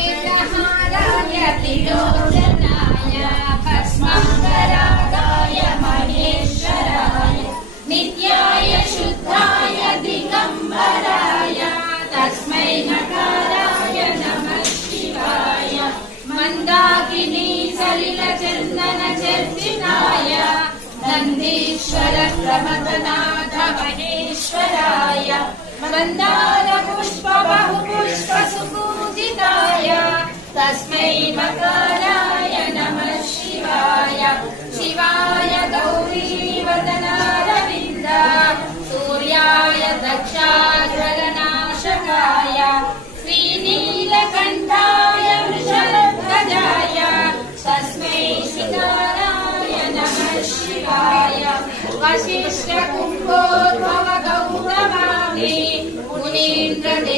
नागेन्द्रहाराय त्रिलोचनाय भस्माङ्गरागाय महेश्वराय नित्याय शुद्धाय दिगम्बराय तस्मै नकाराय नमः शिवाय मन्दाकिनी सलिलचन्दन चर्चिताय नन्दीश्वर प्रमथनाथ महेश्वराय मन्दार पुष्प बहुपुष्प सुपूजिताय तस्मै मकाराय नमः शिवाय शिवाय गौरीवदनारविन्द सूर्याय दक्षाज्वलनाशकाय श्रीनीलकण्ठाय वृषभध्वजाय तस्मै सिताराय नमः शिवाय वसिष्ठ कुम्भोद्भव गौतमानि मुनीन्द्र